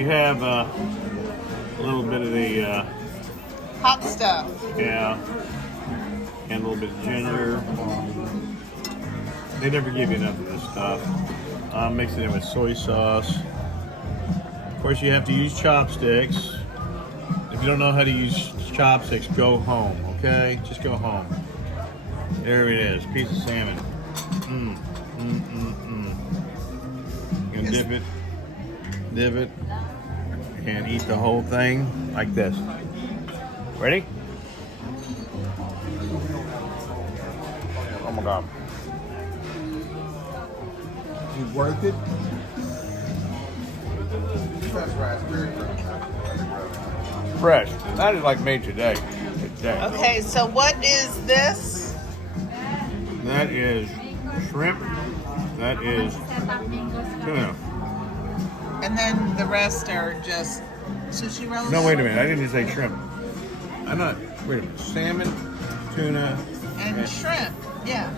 We have a little bit of the Hot stuff. yeah, and a little bit of ginger. They never give you enough of this stuff. Mix it in with soy sauce. Of course, you have to use chopsticks. If you don't know how to use chopsticks, go home, okay? Just go home. There it is, piece of salmon. You can dip it, and eat the whole thing like this. Ready? Oh my God. Is it worth it? That's raspberry. Fresh. That is like made today. Okay, so what is this? That is shrimp. That is tuna. And then the rest are just sushi rolls? No, wait a minute. I didn't say shrimp. I'm not. Wait a minute. Salmon, tuna, And shrimp, yeah.